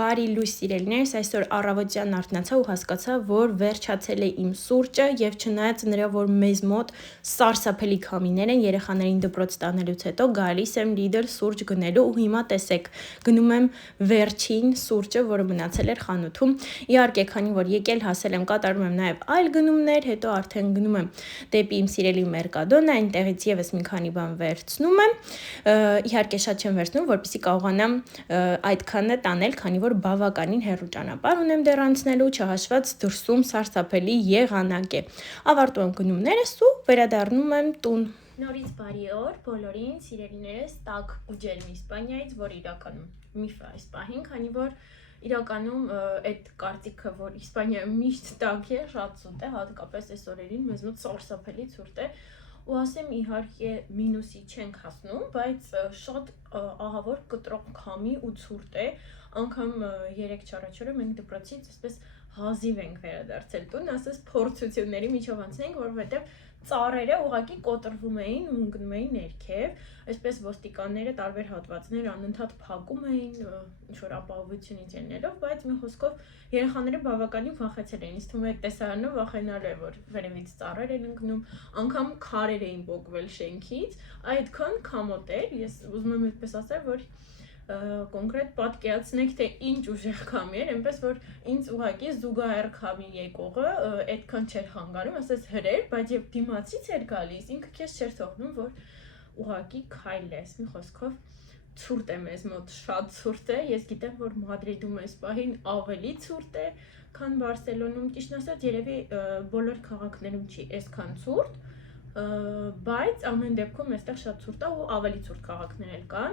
Բարի լույս սիրելիներս, այսօր առավոտյան արթնացա ու հասկացա, որ վերջացել է իմ սուրճը եւ չնայած նրա, որ մեզ մոտ սարսափելի քամիներ են, երեխաներին դպրոց տանելուց հետո գալիս եմ Lidl սուրճ գնելու ու հիմա տեսեք, գնում եմ վերջին սուրճը, որը մնացել էր խանութում։ Իհարկե, քանի որ եկել հասել եմ, կատարում եմ նաեւ այլ գնումներ, հետո արդեն գնում եմ դեպի իմ սիրելի Մերկադոնը, այնտեղից եւս մի քանի բան վերցնում եմ։ Իհարկե, շատ չեմ վերցնում, որպեսզի կարողանամ այդքանը տանել, քանի որ բավականին հեռու ճանապարհ ունեմ դեռ անցնելու, չհաշված դրսում սարսափելի եղանակ է։ Ավարտում եմ գնումներս ու վերադառնում եմ տուն։ Նորից բարի օր բոլորին, սիրելիներս, տաք ու ջերմ Իսպանիայից, որ իրականում միֆ է այս պահին, քանի որ իրականում այդ կարծիքը, որ Իսպանիայում միշտ տաք է, շատ ցուրտ է, հատկապես այս օրերին մեզ մոտ սարսափելի ցուրտ է։ Ու ասեմ, իհարկե մինուսի չենք հասնում, բայց շատ ահավոր կտրող քամի ու ցուրտ է, անգամ 3-4 օրը մենք դպրոցից այսպես հազիվ ենք վերադարձել տուն, ասես փորձությունների միջով անցնենք, որովհետև ծառերը ուղղակի կոտրվում էին ու ընկնում էին ներքև, այսպես ոստիկանները տարբեր հատվածներ անընդհատ փակում էին ինչ-որ ապահովությունից ելնելով, բայց մի խոսքով երեխաները բավականին վախեցել էին, ինձ թվում է այդ տեսարանը վախենալ է, որ վերևից ծառեր են ընկնում, անգամ քարեր էին պոկվել շենքից, այդքան քամոտ էր, ես ուզում եմ այդպես ասել, որ կոնկրետ պատկերացնեք, թե ինչ ուժեղ քամի էր, այնպես որ ինձ ուղղակի զուգահեռ քամի եկողը այդքան չէր հանգարում, ասես հրեր, բայց եւ դիմացից էր գալիս, ինքը քեզ չէր թողնում, որ ուղղակի քայլ ես, մի խոսքով ցուրտ է մեզ մոտ, շատ ցուրտ է, ես գիտեմ, որ Մադրիդում այս պահին ավելի ցուրտ է, քան Բարսելոնում, ճիշտ ասած, երևի բոլոր քաղաքներում չի այսքան ցուրտ, բայց ամեն դեպքում այստեղ շատ ցուրտ է ու ավելի ցուրտ քաղաքներ էլ կան։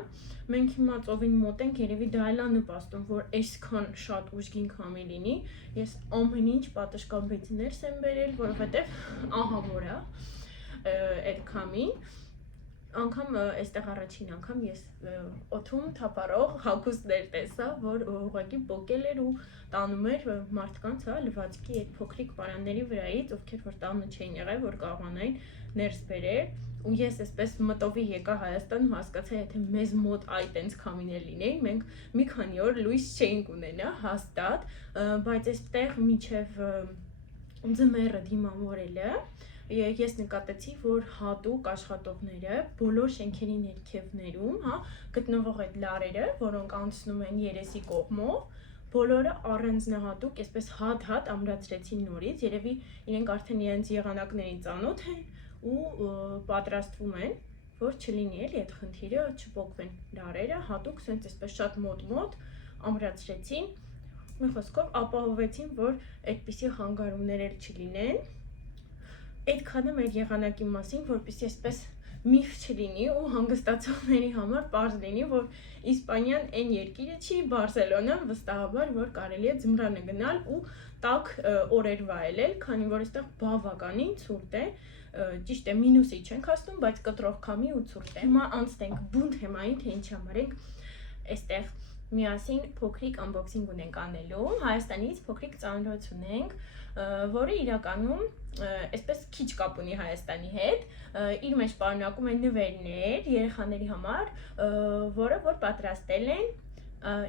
Մենք հիմա ծովին մոտ ենք, երևի դա էլ է նպաստում, որ այսքան շատ ուժգին քամի լինի։ Ես ամեն ինչ պատշգամբից ներս եմ բերել, որովհետև ահավոր է այդ քամին։ Անգամ այստեղ առաջին անգամ ես օդում թափառող հագուստներ տեսա, որ ուղղակի պոկել էր ու տանում էր մարդկանց, հա, լվացքի այդ փոքրիկ պարանների վրայից, ովքեր որ տանը չէին եղել, որ կարողանային ներս բերել, ու ես այսպես մտովի եկա Հայաստան, հասկացա, եթե մեզ մոտ այտենց քամիներ լինեին, մենք մի քանի օր լույս չէինք ունենա, հաստատ, բայց այստեղ մինչև ձմեռը դիմավորել է, ես նկատեցի, որ հատուկ աշխատողները բոլոր շենքերի ներքևներում, հա, գտնվող այդ լարերը, որոնք անցնում են երեսի կողմով, բոլորը առանձնահատուկ, այսպես հատ-հատ ամրացրեցին նորից, երևի իրենք արդեն իրենց եղանակներին ծանոթ են ու պատրաստվում են, որ չլինի էլի այդ խնդիրը, չպոկվեն լարերը, հատուկ սենց այսպես շատ մոտ ամրացրեցին, մի խոսքով ապահովեցին, որ այդպիսի խանգարումներ էլ չլինեն։ Այդքանը մեր եղանակի մասին, որպեսզի այսպես միֆ չլինի ու հանգստացողների համար պարզ լինի, որ Իսպանիան այն երկիրը չի, Բարսելոնան վստահաբար, որ կարելի է ձմռանը գնալ ու տաք օրեր վայելել, քանի որ այստեղ բավականին ցուրտ է, ճիշտ է մինուսի չենք հասնում, բայց կտրող քամի ու ցուրտ է։ Հիմա անցնենք բուն թեմային, թե ինչ համար ենք այստեղ միասին փոքրիկ unboxing ունենք անելու, Հայաստանից փոքրիկ ծանոթ ունենք, որը իրականում այսպես քիչ կապ ունի Հայաստանի հետ, իր մեջ պարունակում է նվերներ երեխաների համար, որը որ պատրաստել են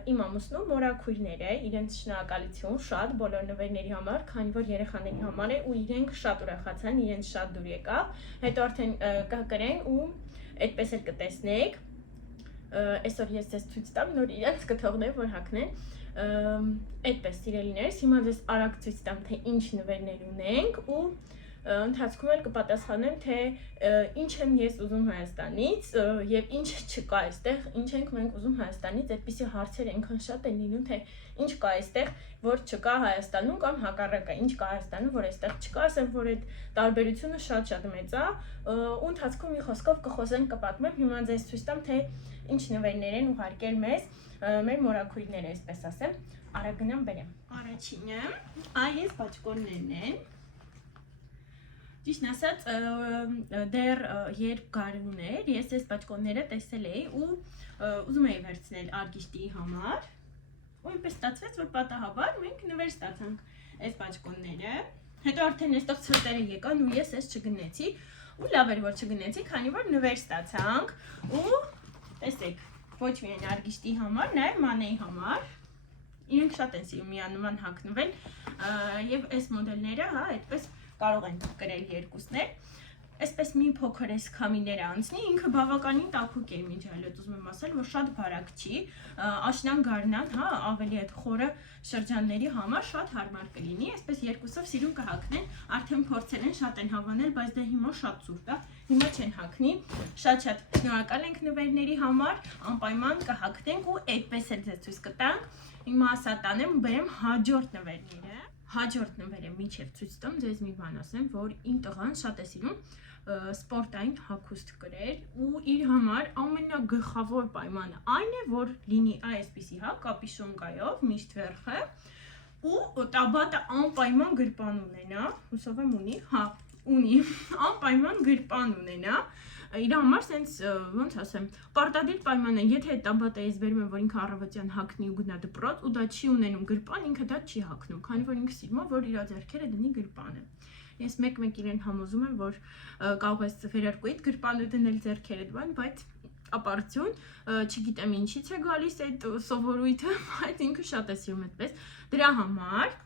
իմ ամուսնու մորաքույրները, իրենց շնորհակալություն շատ բոլոր նվերների համար, քանի որ երեխաների համար է ու իրենք շատ ուրախացան, իրենց շատ դուր եկավ, հետո արդեն կկրեն ու այդպես էլ կտեսնեք։ Այսօր ես ձեզ ցույց տամ, նոր իրենց կթողնեմ, որ հագնեն, այդպես սիրելիներս, հիմա ձեզ արագ ցույց տամ, թե ինչ նվերներ ունենք ու ընթացքում էլ կպատասխանեմ, թե ինչ եմ ես ուզում Հայաստանից եւ ինչ չկա այստեղ, ինչ ենք մենք ուզում Հայաստանից, այդպիսի հարցեր այնքան շատ են լինում, թե ինչ կա այստեղ, որ չկա Հայաստանում կամ հակառակը, ինչ կա Հայաստանում, որ այստեղ չկա, ասեմ, որ այդ տարբերությունը շատ մեծ է, ու ընթացքում մի խոսքով կխոսենք, կպատմեմ, հիմա ձեզ ցույց տամ, թե ինչ նվերներ են ուղարկել մեզ մեր մորաքույրները, այսպես ասեմ, արագ գնամ բերեմ։ Առաջինը այս բաճկոններն են։ Ճիշտ ասած, դեռ երբ գարուն էր, ես այս բաճկոնները տեսել էի ու ուզում էի վերցնել արգիշտի համար, ու այնպես ստացվեց, որ պատահաբար մենք նվեր ստացանք այս բաճկոնները, հետո արդեն այստեղ ցրտերը եկան ու ես այս չգնեցի, ու լավ էր, որ չգնեցի, քանի որ նվեր ստացանք, ու տեսեք, ոչ միայն արգիշտի համար, նաև մանեի համար, իրենք շատ են սիրում միանման հագնվել եւ այս մոդելները, հա, այդպես կարող են կրել երկուսներ։ Այսպես մի փոքր էս քամիները անցնի, ինքը բավականին տաքուկ է մինչ այլոց ուզում եմ ասել, որ շատ բարակ չի, աշնան գարնան, հա, ավելի այդ խորը շրջանների համար շատ հարմար կլինի, այսպես երկուսով սիրուն կհագնեն, արդեն փորձել են, շատ են հավանել, բայց դե հիմա շատ ցուրտ է, հիմա չեն հագնի, շատ շնորհակալ ենք նվերների համար, անպայման կհագնենք ու այդպես էլ ձեզ ցույց կտանք, հիմա ասա տանեմ, բերեմ հաջորդ նվերները, հաջորդ նվերը միջև ցույց տամ, ձեզ մի բան ասեմ, որ իմ տղան շատ է սիրում սպորտային հագուստ կրել ու իր համար ամենագլխավոր պայմանը այն է, որ լինի այսպիսի, հա, կապիշոն կայով, միշտ վերքը ու տաբատը անպայման գրպան ունենա, հուսով եմ ունի, հա, ունի, անպայման գրպան ունենա, իր համար սենց, ոնց ասեմ, պարտադիր պայման է, եթե տաբատը ես բերում եմ, որ ինքը առավոտյան հագնի ու գնա դպրոց ու դա չի ունենում գրպան, ինքը դա չի հագնում, քանի որ ինքը սիրում է, որ իր ձեռքերը դնի գրպանը։ Ես մեկ իրեն համոզում եմ, որ կարող ես վերարկուիդ գրպանը դնել ձեռքերդ բան, բայց ապարդյուն, չգիտեմ ինչից է գալիս այդ սովորույթը, բայց ինքը շատ է սիրում այդպես։ Դրա համար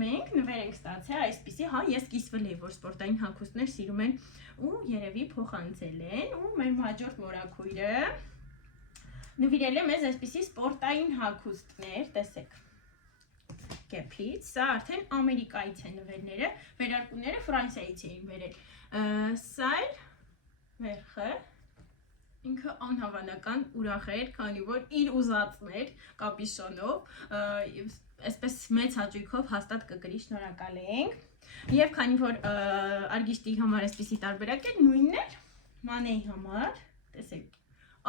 մենք նվեր ենք ստացել այսպիսի, հա, ես կիսվել էի, որ սպորտային հագուստներ սիրում են ու երևի փոխանցել են ու մեր հաջորդ մորաքույրը նվիրել է մեզ այսպիսի սպորտային հագուստներ, տեսեք։ Կեփից, սա արդեն Ամերիկայից են նվերները, վերարկուները Ֆրանսիայից էին վերել, սա էլ վերխը, ինքը անհավանական ուրախ էր, քանի որ իր ուզածն էր կապիշոնով, այսպես մեծ հաճույքով հաստատ կկրի, շնորհակալ ենք, և քանի որ արգիշտի համար այսպիսի տարբերակ էր, նույնն էր, մանեի համար, տեսեք,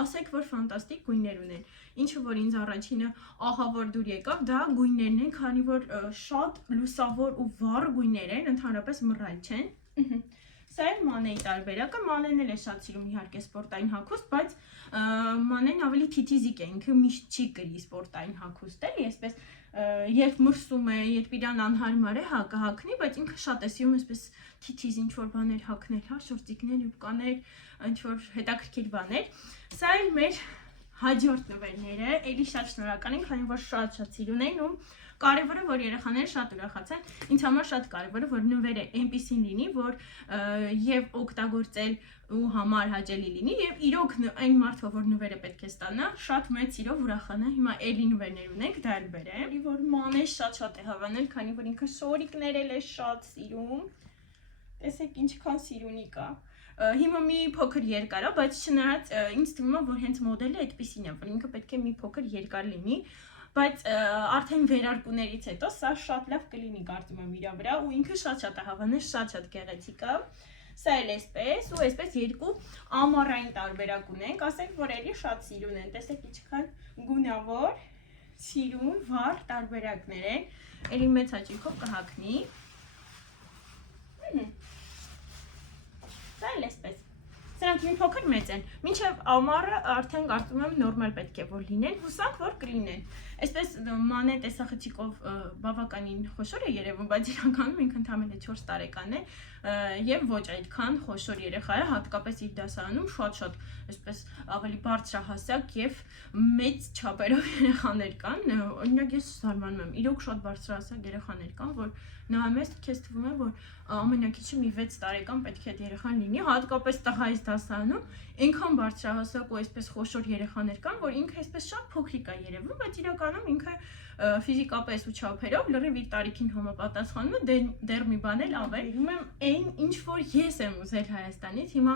ասեք, որ ֆանտաստիկ գույներ ունեն, ինչը որ ինձ առաջինը ահավոր դուր եկավ, դա գույներն են, քանի որ շատ լուսավոր ու վառ գույներ են, ընդհանրապես մռայլ չեն, սա էլ մանեի տարբերակը, մանեն էլ է շատ սիրում իհարկե սպորտային հագուստ, բայց մանեն ավելի թիթիզիկ է, ինքը միշտ չի կրի սպորտային հագուստ էլի, այսպես երբ մրսում է, երբ իրան անհարմար է, հա, կհագնի, բայց ինքը շատ է սիրում այսպես թիթիզ ինչ-որ բաներ հագնել, հա, շորտիկներ, յուբկաներ, ինչ-որ հետաքրքիր բաներ, սա էլ մեր հաջորդ նվերները, էլի շատ շնորհակալ ենք, քանի որ շատ սիրուն են ու կարևորը, որ երեխաները շատ ուրախացան, ինձ համար շատ կարևորը, որ նվերը այնպիսին լինի, որ եւ օգտագործել ու համար հաճելի լինի եւ իրոք այն մարդը, որ նվերը պետք է ստանա, շատ մեծ սիրով ուրախանա։ Հիմա էլի նվերներ ունենք, դա էլ բերեմ, որ մանե շատ է հավանել, քանի որ ինքը շորիկներ էլ է շատ սիրում։ Տեսեք ինչքան սիրունի կա։ Հիմա մի փոքր երկար է, բայց չնայած ինձ թվում է, որ հենց մոդելը այդպեսին է, որ ինքը պետք է մի փոքր երկար լինի, բայց արդեն վերարկուներից հետո սա շատ լավ կլինի, կարծում եմ իր վրա ու ինքը շատ է հավանել, շատ գեղեցիկ է։ Սա էլ էսպես ու էսպես երկու ամառային տարբերակ ունենք, ասենք, որ էլի շատ սիրուն են, տեսեք ինչքան գունավոր, սիրուն, վառ տարբերակներ են, էլի մեծ հաճույքով կհագնի։ Սա էլ էսպես։ Սրանք մի փոքր մեծ են, մինչև ամառը արդեն կարծում եմ նորմալ պետք է որ լինեն, հուսանք որ կլինեն։ Այսպես մանե տեսախցիկով բավականին խոշոր է երևում, բայց իրականում ինքը ընդամենը 4 տարեկան է եւ ոչ այդքան խոշոր երեխա է, հատկապես իր դասարանում շատ այսպես ավելի բարձրահասակ եւ մեծ չափերով երեխաներ կան, օրինակ ես զարմանում եմ, իրոք շատ բարձրահասակ երեխաներ կան, որ նայում ես քեզ թվում է, որ ամենակիչը մի 6 տարեկան պետք է այդ երեխան լինի, հատկապես տղայից դասարանում այնքան բարձրահասակ ու այսպես խոշոր երեխաներ կան, որ ինքը այսպես շատ փոքրիկ է երևում, բայց իրականում ինքը ֆիզիկապես ու չափերով լրիվ իր տարիքին համապատասխանում է, դեռ մի բան էլ ավելում եմ այն ինչ որ ես եմ ուզել Հայաստանից, հիմա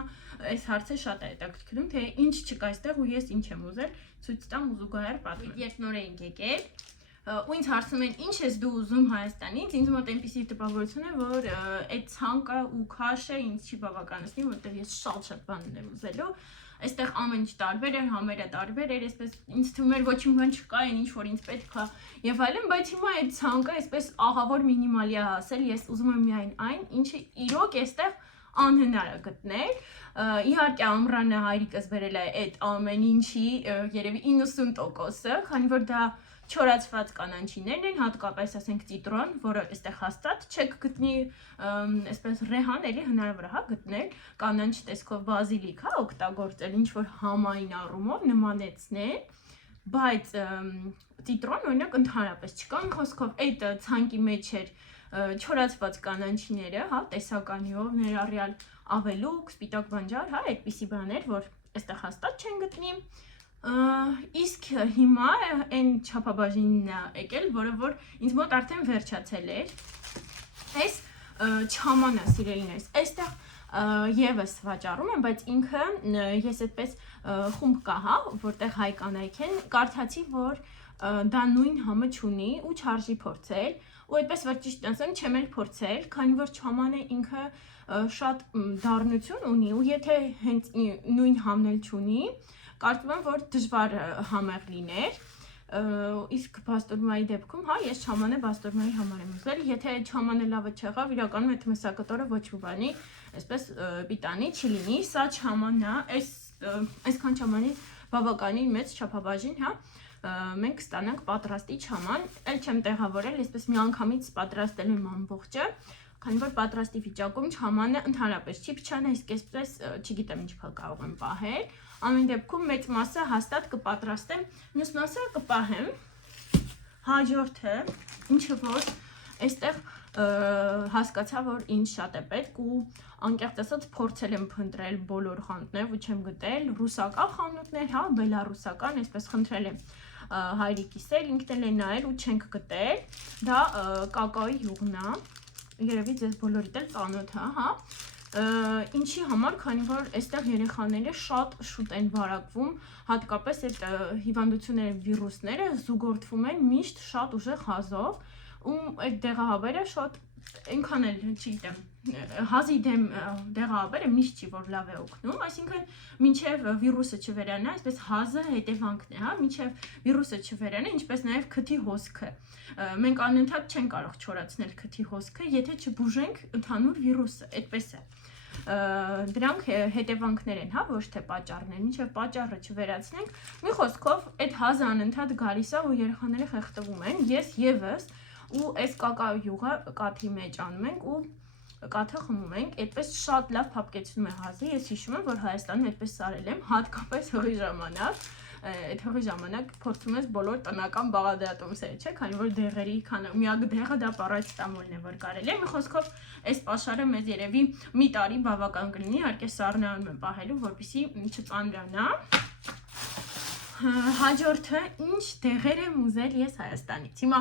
այս հարցը շատ է հետաքրքրում, թե ինչ չկա այստեղ ու ես ինչ եմ ուզել, ցույց տամ ու զուգահեռ պատմեմ։ Երբ նոր էինք եկել ու ինձ հարցում են ինչ ես դու ուզում Հայաստանից, ինձ մոտ այնպիսի տպավորություն է, որ այդ ցանկը ու քաշը ինձ չի բավականացնի, որտեղ ես շատ բաներ եմ ուզելու։ Այստեղ ամեն ինչ տարբեր էր, համերը տարբեր էր, այսպես ինձ թվում էր ոչ մի բան չկա, այն ինչ որ ինձ պետք է եւ այլն, բայց հիմա այդ ցանկը այսպես ահավոր մինիմալի է հասել, ես ուզում եմ միայն այն, ինչը իրոք այստեղ անհնար է գտնել։ Իհարկե ամռանը հայրիկս բերել է այդ ամեն ինչի երևի 90%-ը, քանի որ դա չորացված կանանչիներն են, հատկապես ասենք ծիտրոն, որը այստեղ հաստատ չեք գտնի, այսպես ռեհան էլի հնարավոր է գտնել, կանանչ տեսքով բազիլիկ հա օգտագործել, ինչ որ համային առումով նմանեցնել, բայց Ծիտրոն օրինակ ընդհանրապես չկա, մի խոսքով այդ ցանկի մեջ էր չորացված կանաչիները, հա, տեսականիով, ներառյալ ավելուկ, սպիտակ բանջար, հա, այդպիսի բաներ, որ այստեղ հաստատ չեն գտնի։ Իսկ հիմա այն չափաբաժինն է եկել, որը որ ինձ մոտ արդեն վերջացել էր։ Այս չամանա, սիրելիներս, այստեղ եւս վաճառում են, բայց ինքը ես այդպես խումբ կա, հա, որտեղ հայ կանայք են, կարդացի, որ դա նույն համը չունի ու չարժի փորձել, ու այդպես որ ճիշտ ասեմ, չեմ էլ փորձել, քանի որ չամանը ինքը շատ դառնություն ունի, ու եթե հենց նույն համն էլ չունի, կարծում եմ, որ դժվար համեղ լիներ, իսկ բաստուրմայի դեպքում, հա, ես չամանե բաստուրմայի համար եմ ուզել, եթե չամանը լավը չեղավ, իրականում այդ մսակտորը ոչ մի բանի, այսպես պիտանի չի լինի, սա չամանն է, այսքան չամանի բավականին մեծ չափաբաժին, հա, մենք կստանանք պատրաստի չաման, էլ չեմ տեղավորել, այսպես մի անգամից պատրաստելու եմ ամբողջը, քանի որ պատրաստի վիճակում չամանը ընդհանրապես չի փչանա, իսկ այսպես չգիտեմ ինչ կարող եմ պահել, ամեն դեպքում մեծ մասը հաստատ կպատրաստեմ, մյուս մասը կպահեմ, հաջորդը, ինչը որ այստեղ հասկացա, որ ինձ շատ է պետք ու անկեղծ ասած փորձել եմ փնտրել բոլոր խանութներ ու չեմ գտել, ռուսական խանութներ, հա, բելառուսական, այսպես խնդրել եմ հայրիկիս էլ, ինքն էլ է նայել ու չենք գտել, դա կակաոյի յուղն է, երևի ձեզ բոլորիդ էլ ծանոթ է, հա, ինչի համար, քանի որ այստեղ երեխաները շատ շուտ են վարակվում, հատկապես այդ հիվանդությունները, վիրուսները զուգորդվում են միշտ շատ ուժեղ հազով, ու այդ դեղահավերը շատ այնքան էլ չգիտեմ, հազի դեմ դեղահավերը միշտ չի որ լավ է օգնում, այսինքն մինչև վիրուսը չվերանա, այսպես հազը հետևանքն է, հա, մինչև վիրուսը չվերանա, ինչպես նաև քթի հոսքը։ Մենք անընդհատ չենք կարող չորացնել քթի հոսքը, եթե չբուժենք ընդհանուր վիրուսը, այդպես է։ Դրանք հետևանքներ են, հա, ոչ թե պատճառներ, մինչև պատճառը չվերացնենք, մի խոսքով այդ հազը անընդհատ գալիս է ու երեխաները խեղդվում են, ես եւս ու այս կակաո յուղը կաթի մեջ անում ենք ու կաթը խմում ենք, այդպես շատ լավ փափկեցնում է հազը, ես հիշում եմ, որ Հայաստանում այդպես արել եմ, հատկապես հողի ժամանակ, այդ հողի ժամանակ փորձում ես բոլոր տնական բաղադրատոմսերը, չէ, քանի որ դեղերի միակ դեղը դա պարացետամոլն է, որ կարելի է, մի խոսքով այս պաշարը մեզ երևի մի տարի բավական կլինի, իհարկե սառնանում եմ պահելու, որպեսզի չծանրանա։ Հաջորդը ինչ դեղեր եմ ուզել ես Հայաստանից։ Հիմա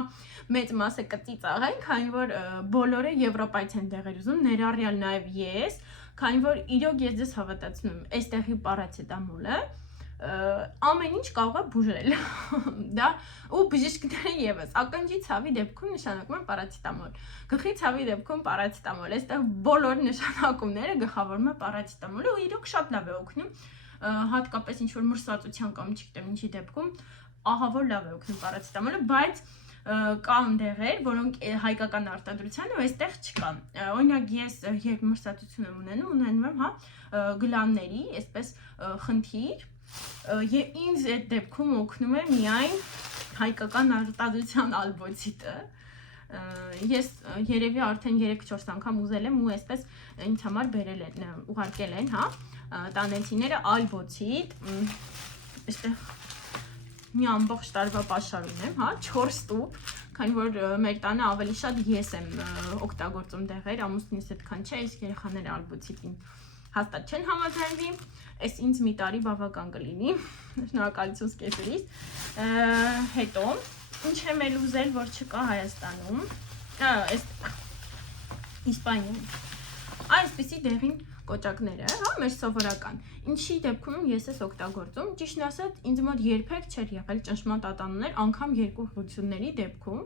մեծ մասը կծիծաղեն, քանի որ բոլորը Եվրոպայից են դեղեր ուզում, ներառյալ նաև ես, քանի որ իրոք ես ձեզ հավատացնում եմ, այստեղի պարացետամոլը ամեն ինչ կարող է բուժել։ Դա ու բժիշկները եւս ակնճի ցավի դեպքում նշանակում են պարացետամոլ։ Գլխի ցավի դեպքում պարացետամոլ։ Այստեղ բոլոր նշանակումները գլխավորում է պարացետամոլը ու իրոք շատ լավ է օգնում, հատկապես ինչ որ մրսածության կամ չգիտեմ ինչի դեպքում ահա որ լավ է օգնում պարացետամոլը, բայց կան դեղեր, որոնք հայկական արտադրության ու այստեղ չկան։ Օրինակ ես երբ մրսածություն եմ ունենում եմ, հա, գլանների, այսպես խնդիր, եւ ինձ այդ դեպքում օգնում է միայն հայկական արտադրության ալբոցիտը։ Ես երևի արդեն 3-4 անգամ ուզել եմ ու այսպես ինձ համար բերել են, ուղարկել են, հա, տանեցիները ալբոցիտ, այստեղ մի ամբողջ տարվա պաշար ունեմ, հա, 4 տուփ, քանի որ մեր տանը ավելի շատ ես եմ օգտագործում դեղեր, ամուսինս այդքան չէ, իսկ երեխաները ալբոցիտին հաստատ չեն համաձայնվի, այս ինձ մի տարի բավական կլինի, շնորհակալություն սկեսերից, հետո, ինչ եմ էլ ուզել, որ չկա Հայաստանում, Իսպանիայում, այսպիսի դեղին կոճակները, հա, մեր սովորական, ինչի դեպքում ես ես օգտագործում, ճիշտն ասած, ինձ մոտ երբեք չէր եղել ճնշման տատանումներ, անգամ երկու հղությունների դեպքում,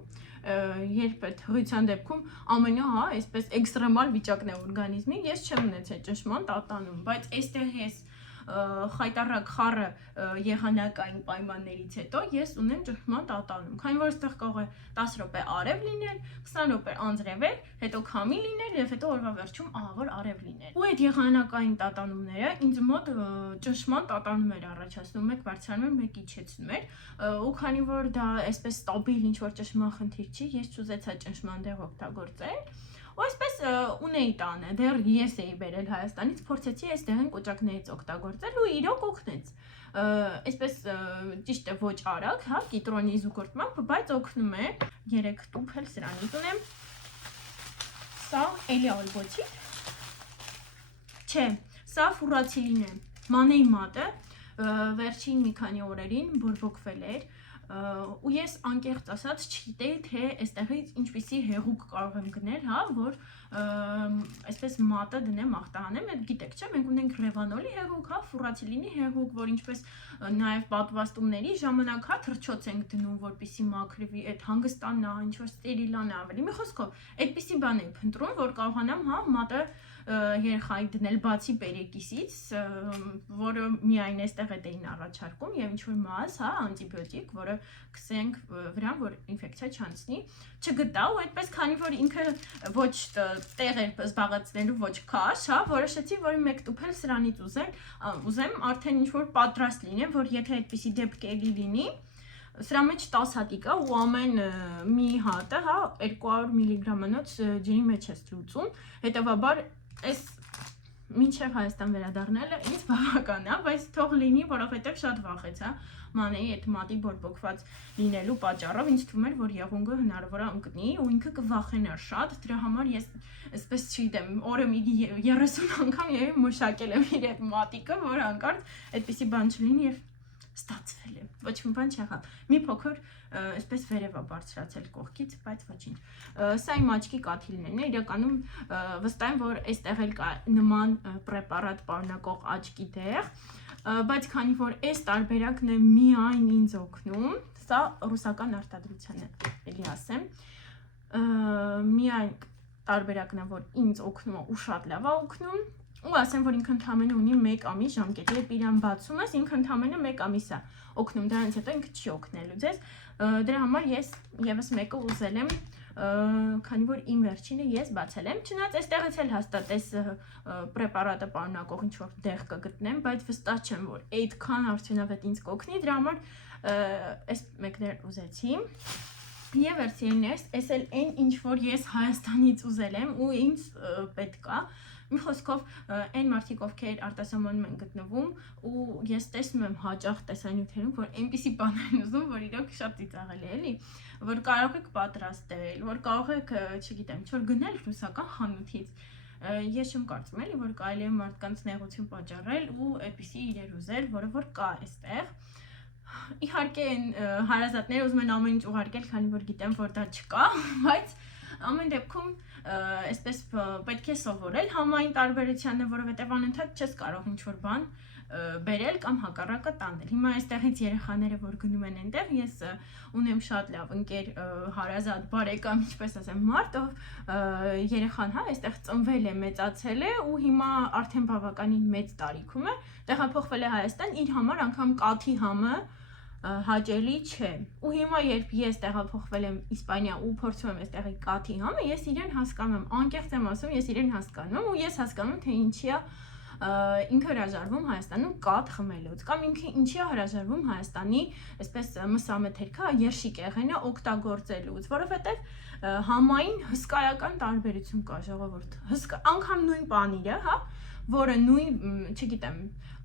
երբ այդ հղության դեպքում ամենը, հա, այսպես էքստրեմալ վիճակն է օրգանիզմի, ես չեմ ունեցել ճնշման տատանում, բայց այստեղ ես խայտառակ խառը եղանակային պայմաններից հետո ես ունեմ ճնշման տատանում, քանի որ այստեղ կարող է 10 րոպե արև լինել, 20 րոպե անձրևել, հետո քամի լինել եւ հետո օրվա վերջում ահա որ արև լինել։ Ու այդ եղանակային տատանումները ինձ մոտ ճնշման տատանում էր առաջացնում, մեկ բարձրանում էր, մեկ իջեցնում էր, ու քանի որ դա այսպես ստաբիլ ինչ որ ճնշման խնդիր չի, ես չուզեցա ճնշման դեղ օգտագործել։ ու այսպես ունեի տանը, դեռ ես էի բերել Հայաստանից, փորձեցի այստեղին կոճակներից օգտագործել ու իրոք օգնեց։ Այսպես ճիշտ է ոչ արագ, հա, կիտրոնի զուգորդմամբ, բայց օգնում է։ 3 տուփ էլ սրանից ունեմ։ Սա էլի ալբոցիտ։ Չէ, սա ֆուրացիլին է։ Մանեի մատը վերջին մի քանի օրերին բորբոքվել էր ու ես անկեղծ ասած չգիտեի թե այստեղից ինչպիսի հեղուկ կարող եմ գնել, հա, որ այսպես մատը դնեմ ախտահանեմ, այդ գիտեք, չէ, մենք ունենք ռևանոլի հեղուկ, հա, ֆուրացիլինի հեղուկ, որ ինչպես նաև պատվաստումների ժամանակ, հա, թռչոց ենք դնում, որպեսզի մաքրվի, այդ հանգստանա, ինչ որ ստերիլանա ավելի։ Մի խոսքով, այդպիսի բան եմ փնտրում, որ կարողանամ, հա, մատը երեխայի դնել բացի պերեկիսից, որը միայն այստեղ էին առաջարկում եւ ինչ որ մազ, հա, անտիբիոտիկ, որը կսենք վրան, որ ինֆեկցիա չանցնի, չգտա ու այդպես քանի որ ինքը ոչ տեղ էր զբաղեցնելու ոչ քաշ, հա, որոշեցի, որ մեկ տուփել սրանից ուզեմ արդեն ինչ որ պատրաստ լինեմ, որ եթե այդպիսի դեպք էլի լինի, սրա մեջ 10 հատիկ է ու ամեն մի հատը, հա, 200 միլիգրամանոց ջրի մեջ ես լուծում, հետեւաբար այս մինչև Հայաստան վերադառնալը ինձ բավական է, բայց թող լինի, որովհետև շատ վախեցա մանեի այդ մատի բորբոքված լինելու պատճառով ինձ թվում էր, որ եղունգը հնարավոր է ընկնի ու ինքը կվախենար շատ, դրա համար ես այսպես չգիտեմ, օրը մի 30 անգամ եւ մշակել եմ իր այդ մատիկը, որ հանկարծ այդպիսի բան չլինի եւ ստացվել է, ոչ մի բան չեղավ, մի փոքր այսպես վերև է բարձրացել կողքից, բայց ոչինչ, սա իմ աչքի կաթիլներն է, իրականում վստահ եմ, որ այստեղ էլ կա նման պրեպարատ պարունակող աչքի դեղ, բայց քանի որ այս տարբերակն է միայն ինձ օգնում, սա ռուսական արտադրության է, էլի ասեմ, միայն տարբերակն է, որ ինձ օգնում է ու շատ լավ է օգնում, ու ասեմ, որ ինքը ընդամենը ունի 1 ամիս ժամկետ, երբ իրան բացում ես, ինքը ընդամենը 1 ամիս է օգնում, դրանից հետո ինքը չի օգնելու ձեզ, դրա համար ես եւս մեկը ուզել եմ, քանի որ իմ վերջինը ես բացել եմ, չնայած այստեղից էլ հաստատ այս պրեպարատը պարունակող ինչ որ դեղ կգտնեմ, բայց վստահ չեմ, որ այդքան արդյունավետ ինձ կօգնի, դրա համար այս մեկներ ուզեցի։ Եվ վերցիներս, այս էլ այն ինչ որ ես Հայաստանից ուզել եմ ու ինձ պետք է մի խոսքով այն մարդիկ ովքեր արտասահմանում են գտնվում ու ես տեսնում եմ հաճախ տեսանյութերում որ այնպիսի բաներ են ուզում որ իրոք շատ ծիծաղելի է էլի որ կարող եք պատրաստել որ կարող եք չգիտեմ ինչ որ գնել ռուսական խանութից ես չեմ կարծում էլի որ կարելի է մարդկանց նեղություն պատճառել ու այդպիսի իրեր ուզել որը որ կա այստեղ իհարկե հարազատները ուզում են ամեն ինչ ուղարկել քանի որ գիտեմ որ դա չկա բայց ամեն դեպքում այսպես պետք է սովորել համային տարբերությանը, որովհետև անընդհատ չես կարող ինչ-որ բան բերել կամ հակառակը տանել։ Հիմա այստեղից երեխաները որ գնում են այնտեղ, ես ունեմ շատ լավ ընկեր հարազատ բարեկամ, ինչպես ասեմ, մարդ, ով երեխան, հա, այստեղ ծնվել է, մեծացել է ու հիմա արդեն բավականին մեծ տարիքում է, տեղափոխվել է Հայաստան, իր համար անգամ կաթի համը հաճելի չէ ու հիմա երբ ես տեղափոխվել եմ Իսպանիա ու փորձում եմ այստեղի կաթի համը ես իրեն հասկանում եմ անկեղծ եմ ասում ես իրեն հասկանում եմ ու ես հասկանում թե ինչի է ինքը հրաժարվում Հայաստանում կաթ խմելուց կամ ինքը ինչի է հրաժարվում Հայաստանի այսպես մսամեթերքա երշիկ եղենը օգտագործելուց որովհետև համային հսկայական տարբերություն կա ժողովուրդ հսկա անգամ նույն պանիրը հա որը նույն չգիտեմ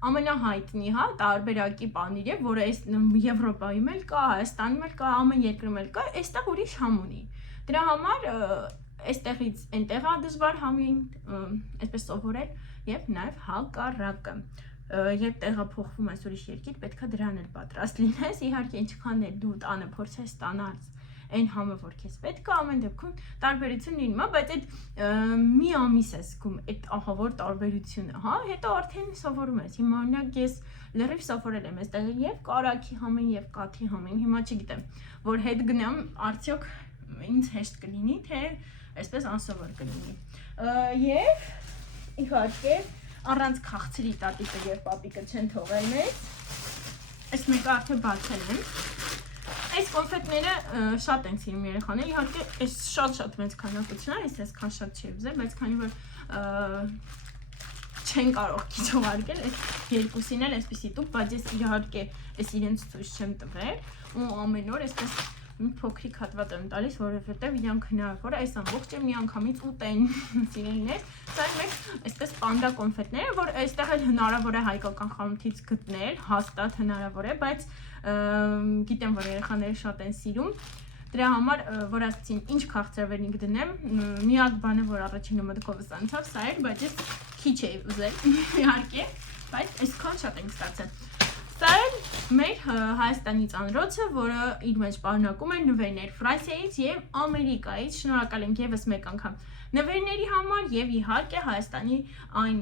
ամենահայտնի հա տարբերակի պանիր է որը այս Եվրոպայում էլ կա Հայաստանում էլ կա ամեն երկրում էլ կա այստեղ ուրիշ համ ունի դրա համար այստեղից այնտեղ է դժվար համին այսպես սովորել եւ նաեւ հակառակը երբ տեղափոխվում ես ուրիշ երկիր պետքա դրան էլ պատրաստ լինես իհարկե ինչքան էլ դու տանը փորձես ստանալ այն համը որ քեզ պետք է ամեն դեպքում տարբերություն լինում է բայց այդ մի ամիս ես զգում այդ ահավոր տարբերությունը հա հետո արդեն սովորում ես հիմա օրինակ ես լրիվ սովորել եմ այստեղ եւ կարագի համին եւ կաթի համին հիմա չգիտեմ որ հետ գնամ արդյոք ինձ հեշտ կլինի թե այսպես անսովոր կլինի եւ իհարկե առանց քաղցրի տատիկը եւ պապիկը չեն թողել մեզ այս մեկը արդեն բացել եմ այս կոնֆետները շատ են սիրում երեխաները, իհարկե այս շատ մեծ քանակություն է, այսքան շատ չի ուզել, բայց քանի որ չեն կարող քիչ ուղարկել, այս երկուսին էլ այսպեսի տուփ, բայց ես իհարկե այս իրենց ցույց չեմ տվել ու ամեն օր այսպես մի փոքրիկ հատված եմ տալիս, որովհետև իրանք հնարավոր է այս ամբողջը մի անգամից ուտեն, սիրելիներ։ Սա մեկ այսպես պանդա կոնֆետներ, որ այստեղ էլ հնարավոր է հայկական խանութից գտնել, հաստատ հնարավոր է, բայց գիտեմ, որ երեխաները շատ են սիրում։ Դրա համար, որ ասեցին, ինչ քաղցրավենիք դնեմ, միակ բանը, որ առաջինը մտքովս անցավ, սա էր, բայց ես քիչ էի ուզել, իհարկե, բայց այսքան շատ ենք ստացել։ Սա էլ մեր Հայաստանի ծանրոցը, որը իր մեջ պարունակում է նվերներ Ֆրանսիայից եւ Ամերիկայից։ Շնորհակալ ենք եւս մեկ անգամ նվերների համար եւ իհարկե Հայաստանի այն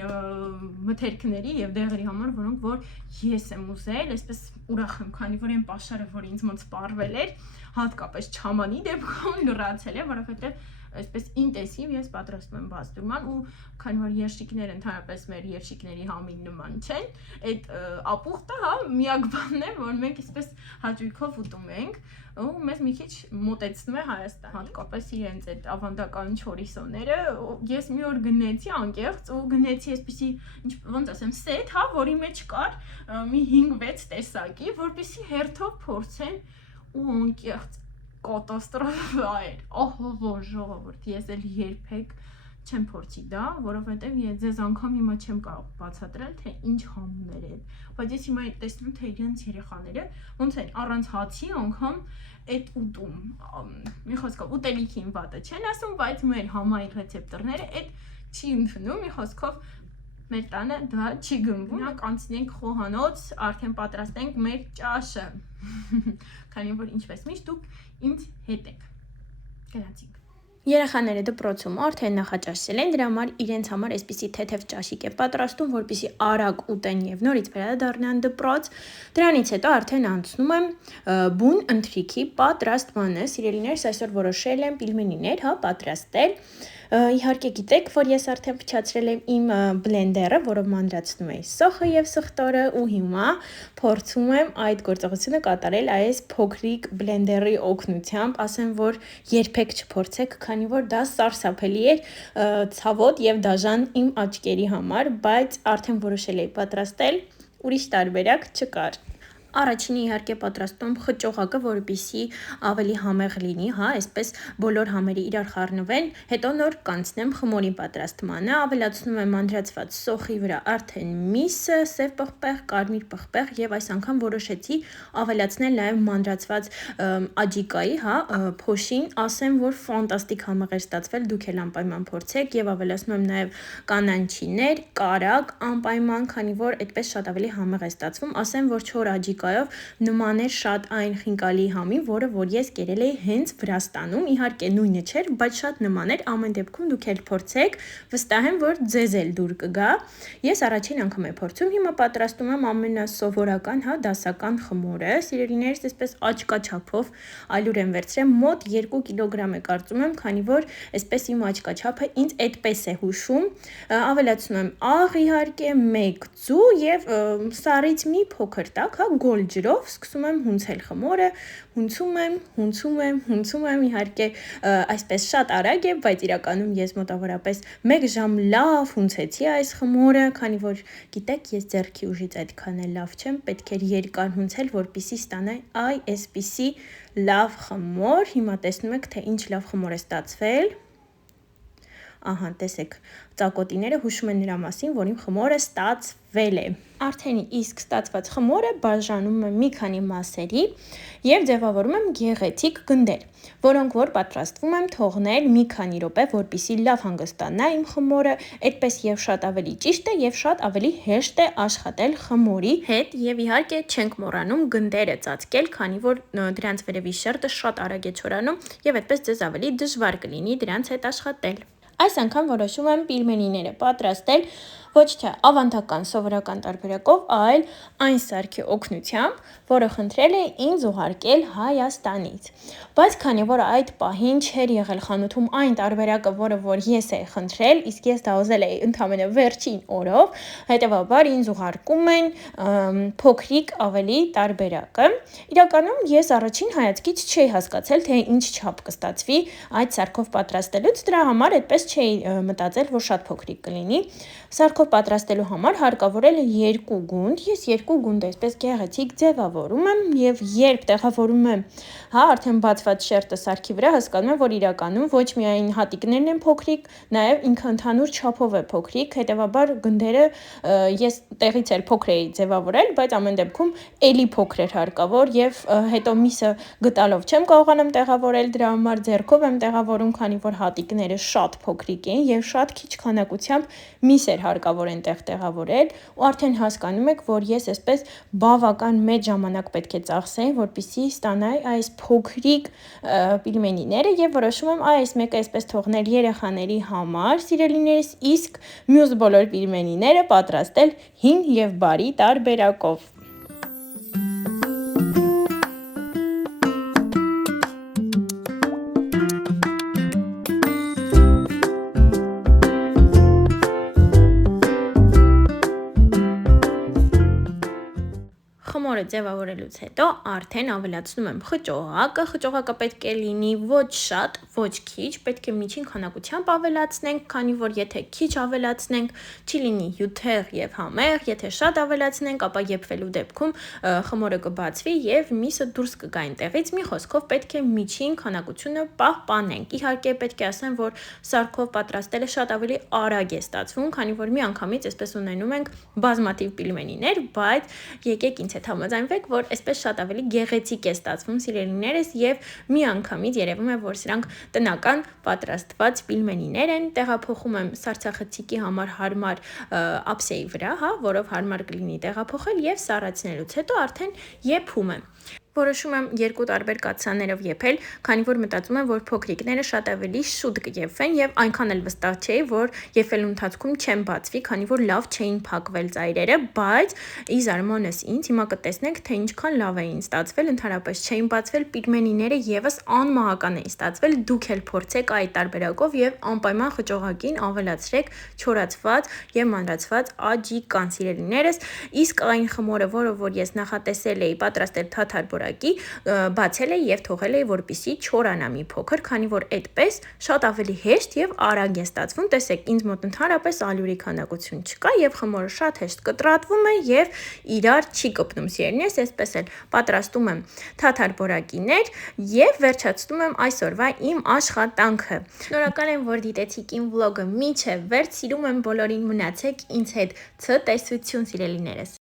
մթերքների եւ դեղերի համար, որոնք որ ես եմ ուզել, այսպես ուրախ եմ, քանի որ այն պաշարը, որ ինձ մոտ սպառվել էր, հատկապես չամանի դեպքում լրացել է, որովհետեւ այսպես ինտենսիվ ես պատրաստում եմ բազդուրման ու քանի որ երշիկները ընդհանրապես մեր երշիկների համին նման չեն, այդ ապուխտը, հա, միակ բանն է, որ մենք այսպես հաճույքով ուտում ենք ու մեզ մի քիչ մոտեցնում է Հայաստան, հատկապես իրենց այդ ավանդական չորիսոները, ես մի օր գնեցի անկեղծ ու գնեցի այսպեսի, ոնց ասեմ, սեթ, հա, որի մեջ կար մի 5-6 տեսակի, որպեսզի հերթով փորձեն ու անկեղծ կատաստրոֆա էր, ահա ժողովուրդ, ես էլ երբեք չեմ փորձի դա, որովհետև ես ձեզ անգամ հիմա չեմ կարող բացատրել, թե ինչ համուներ են, բայց ես հիմա տեսնում թե իրենց երեխաները ոնց են առանց հացի անգամ այդ ուտում, մի խոսքով ուտելիքին վատը չեն ասում, բայց մեր համային ռեցեպտորները այդ չի ընդունում, մի խոսքով մեր տանը դա չի գնվում, կանցնենք խոհանոց, արդեն պատրաստենք մեր ճաշը, քանի որ ինչպես միշտ դուք ինձ հետ եք, գնացինք։ Երեխաները դպրոցում արդեն նախաճաշել են, դրա համար իրենց համար այսպիսի թեթև ճաշիկ է պատրաստում, որպեսզի արագ ուտեն եւ նորից վերադառնան դպրոց։ Դրանից հետո արդեն անցնում եմ բուն ընթրիքի պատրաստմանը։ Սիրելիներս, այսօր որոշել եմ պիլմենիներ, հա, պատրաստել։ Իհարկե գիտեք, որ ես արդեն փչացրել եմ իմ բլենդերը, որով մանրացնում եմ սոխը եւ սխտորը ու հիմա փորձում եմ այդ գործողությունը կատարել այս փոքրիկ բլենդերի օգնությամբ, ասեմ, որ երբեք չփորձեք, քանի որ դա սարսափելի էր, ցավոտ եւ դաժան իմ աչքերի համար, բայց արդեն որոշել էի պատրաստել, ուրիշ տարբերակ չկար։ Առաջինը իհարկե պատրաստում խճողակը, որպեսզի ավելի համեղ լինի, հա, այսպես բոլոր համերը իրար խառնվեն, հետո նոր կանցնեմ խմորի պատրաստմանը, ավելացնում եմ մանրացված սոխի վրա արդեն միսը, սև պղպեղ, կարմիր պղպեղ եւ այս անգամ որոշեցի ավելացնել նաեւ մանրացված աջիկայի, հա, փոշին, ասեմ, որ ֆանտաստիկ համեղ էր ստացվել, դուք էլ անպայման փորձեք եւ ավելացնում եմ նաեւ կանանչիներ, կարագ, անպայման, քանի որ այդպես շատ ավելի համեղ է ստացվում, ասեմ, որ չոր աջիկ նման էր շատ այն խինկալի համին, որը որ ես կերել էի հենց Վրաստանում, իհարկե նույնը չէր, բայց շատ նման էր, ամեն դեպքում դուք էլ փորձեք, վստահ եմ, որ ձեզ էլ դուր կգա։ Ես առաջին անգամ եմ փորձում, հիմա պատրաստում եմ ամենասովորական, հա, դասական խմորը, սիրելիներս, այսպես աչկաչափով ալյուր եմ վերցրել, մոտ 2 կիլոգրամ է կարծում եմ, քանի որ այսպես իմ աչկաչափը ինձ այդպես է հուշում, ավելացնում եմ աղ, իհարկե, 1 ձու եւ սառից մի փոքր տակ, հա, գոլ ջրով սկսում եմ հունցել խմորը, հունցում եմ, իհարկե այսպես շատ արագ է, բայց իրականում ես մոտավորապես 1 ժամ լավ հունցեցի այս խմորը, քանի որ գիտեք, ես ձեռքի ուժից այդքան էլ լավ չեմ, պետք էր երկար հունցել, որպեսզի ստանա այսպիսի լավ խմոր, հիմա տեսնում եք, թե ինչ լավ խմոր է ստացվել։ Ահա, տեսեք, ծակոտիները հուշում են նրա մասին, որ իմ խմորը ստացվել է։ Արդեն իսկ ստացված խմորը բաժանում եմ մի քանի մասերի եւ ձևավորում եմ գեղեցիկ գնդեր, որոնք որ պատրաստվում եմ թողնել մի քանի րոպե, որպեսզի լավ հանգստանա իմ խմորը, այդպես եւ շատ ավելի ճիշտ է եւ շատ ավելի հեշտ է աշխատել խմորի հետ եւ իհարկե չենք մոռանում գնդերը ծածկել, քանի որ դրանց վերևի շերտը շատ արագ է չորանում եւ այդպես ձեզ ավելի դժվար կլինի դրանց հետ աշխատել։ Այս անգամ որոշում եմ պիլմենիները պատրաստել ոչ թե ավանդական սովորական տարբերակով, այլ այն սարքի օգնությամբ, որը խնդրել է ինձ ուղարկել Հայաստանից։ Բայց քանի որ այդ պահին չէր եղել խանութում այն տարբերակը, որը որ ես էի խնդրել, իսկ ես դա ուզել էի ընդամենը վերջին օրով, հետևաբար ինձ ուղարկում են փոքրիկ ավելի տարբերակը։ Իրականում ես առաջին հայացքից չէի հասկացել, թե ինչ չափ կստացվի այդ սարքով պատրաստելուց, դրա համար այդպես չէի մտածել, որ շատ փոքրիկ կլինի։ Սարքով Սարքով պատրաստելու համար հարկավոր է 2 գունդ, ես 2 գունդ այսպես գեղեցիկ ձևավորում եմ եւ երբ տեղավորում եմ արդեն բացված շերտը սարքի վրա, հասկանում եմ, որ իրականում ոչ միայն հատիկներն են փոքրիկ, նաեւ ինքը ընդհանուր չափով է փոքրիկ, հետեւաբար գնդերը ես տեղից էլ փոքր էի ձևավորել, բայց ամեն դեպքում էլի փոքր էր հարկավոր եւ հետո միսը գտալով չեմ կարողանում տեղավորել, դրա համար ձեռքով եմ տեղավորում, քանի որ հատիկները շատ փոքրիկ են եւ շատ քիչ քանակությամբ միս էր հարկավոր այնտեղ տեղավորել ու արդեն հասկանում եք, որ ես այսպես բավական մեծ ժամանակ պետք է ծախսեի, որպեսզի ստանայի այս փոքրիկ պիլմենիները եւ որոշում եմ այս մեկը այսպես թողնել երեխաների համար, սիրելիներս, իսկ մյուս բոլոր պիլմենիները պատրաստել հին եւ բարի տարբերակով։ Խմորը ձևավորելուց հետո արդեն ավելացնում եմ խճողակը պետք է լինի ոչ շատ, ոչ քիչ, պետք է միջին քանակությամբ ավելացնենք, քանի որ եթե քիչ ավելացնենք, չի լինի հյութեղ եւ համեղ, եթե շատ ավելացնենք, ապա եփվելու դեպքում խմորը կբացվի եւ միսը դուրս կգա այնտեղից, մի խոսքով պետք է միջին քանակությունը պահպանենք։ Իհարկե պետք է ասեմ, որ սարքով պատրաստելը շատ ավելի արագ է ստացվում, քանի որ մի անգամից այսպես ունենում ենք բազմաթիվ պիլմենիներ, բայց եկեք ինձ հետ համաձայնվեք, որ այսպես շատ ավելի գեղեցիկ է ստացվում, սիրելիներս, եւ մի անգամից երևում է, որ սրանք տնական պատրաստված պիլմենիներ են, տեղափոխում եմ սառցախցիկի համար հարմար ափսեի վրա, որով հարմար կլինի տեղափոխել եւ սառեցնելուց հետո արդեն եփում եմ։ Որոշում եմ 2 տարբեր կաթսաներով եփել, քանի որ մտածում եմ, որ փոքրիկները շատ ավելի շուտ կեփվեն եւ այնքան էլ վստահ չէի, որ եփելու ընթացքում չեն բացվի, քանի որ լավ չէին փակվել ծայրերը, բայց ի զարմանս ինձ հիմա կտեսնենք, թե ինչքան լավ էին ստացվել, ընդհանրապես չէին բացվել, պիգմենիները եւս անմահական էին ստացվել, դուք էլ փորձեք այդ տարբերակով եւ անպայման խճողակին ավելացրեք չորացված եւ մանրացված աջիկան, սիրելիներս, իսկ այն խմորը, որ ես նախատեսել էի պատրաստել թաթար բացել էի եւ թողել էի, որպեսզի չորանա մի փոքր, քանի որ այդպես շատ ավելի հեշտ եւ արագ է ստացվում։ Տեսեք, ինձ մոտ ընդհանրապես ալյուրի քանակություն չկա եւ խմորը շատ հեշտ կտրատվում է եւ իրար չի կպնում, սիրելիներս, այսպես էլ պատրաստում եմ թաթար բորակիներ եւ վերջացնում եմ այսօրվա իմ աշխատանքը։ Շնորհակալ եմ, որ դիտեցիք իմ վլոգը մինչեւ վերջ, սիրում եմ բոլորին, մնացեք ինձ հետ ցտեսություն, սիրելիներս։